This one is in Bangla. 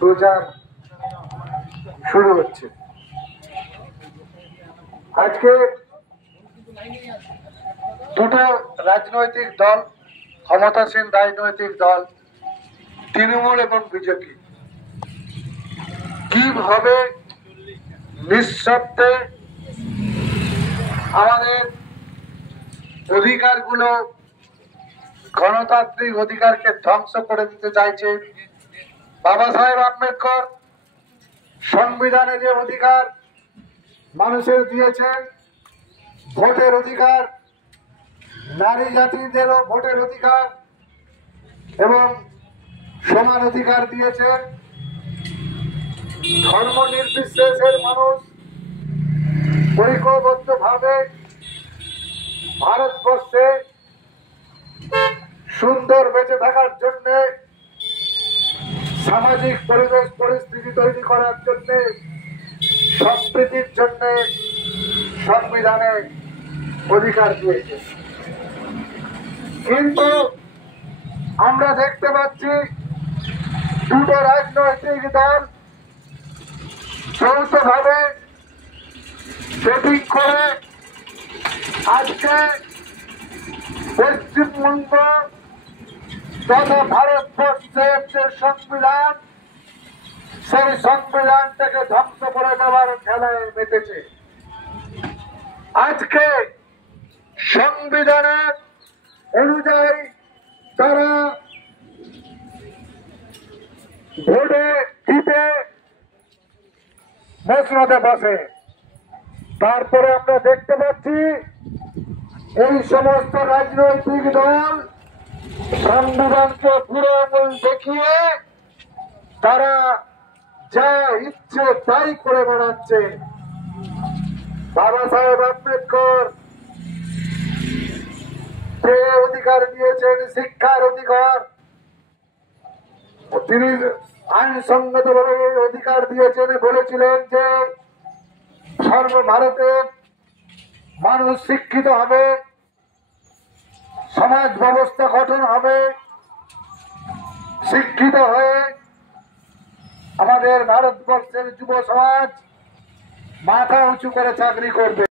প্রচার শুরু হচ্ছে। আজকে দুটো রাজনৈতিক দল, ক্ষমতাসীন রাজনৈতিক দল তৃণমূল এবং বিজেপি, কিভাবে নিঃশব্দে আমাদের অধিকারগুলো, গণতান্ত্রিক অধিকারকে ধ্বংস করে দিতে চাইছে। বাবা সাহেব আম্বেদকর সংবিধানে যে অধিকার মানুষের দিয়েছেন, ভোটের অধিকার, নারী জাতিদেরও ভোটের অধিকার এবং সমান অধিকার দিয়েছেন। ধর্ম নির্বিশেষের মানুষ ঐক্যবদ্ধভাবে ভারতবর্ষে সুন্দর বেঁচে থাকার জন্য, সামাজিক পরিবেশ পরিস্থিতি তৈরি করার জন্য, সম্প্রীতির জন্য সংবিধানে অধিকার দিয়েছে। কিন্তু আমরা দেখতে পাচ্ছি দুটো রাজনৈতিক দল যৌথভাবে সেটিং করে আজকে পশ্চিমবঙ্গ তথা ভারতবর্ষের যে সংবিধান, সেই সংবিধানটাকে ধ্বংস করে দেওয়ার খেলায় মেতেছে। আজকে সংবিধানের অনুযায়ী তারা ভোটে জিতে মসনদে বসে। তারপরে আমরা দেখতে পাচ্ছি এই সমস্ত রাজনৈতিক দল সংবিধানকে পুরো আঙুল দেখিয়ে তারা যা ইচ্ছে তাই করে বেড়াচ্ছে। বাবা সাহেব আম্বেদকর যে অধিকার দিয়েছেন, শিক্ষার অধিকার, তিনি আইনসঙ্গতভাবে অধিকার দিয়েছেন। বলেছিলেন যে সর্বভারতের মানুষ শিক্ষিত হবে, সমাজ ব্যবস্থা গঠন হবে, শিক্ষিত হয়ে আমাদের ভারতবর্ষের যুব সমাজ মাথা উঁচু করে চাকরি করবে।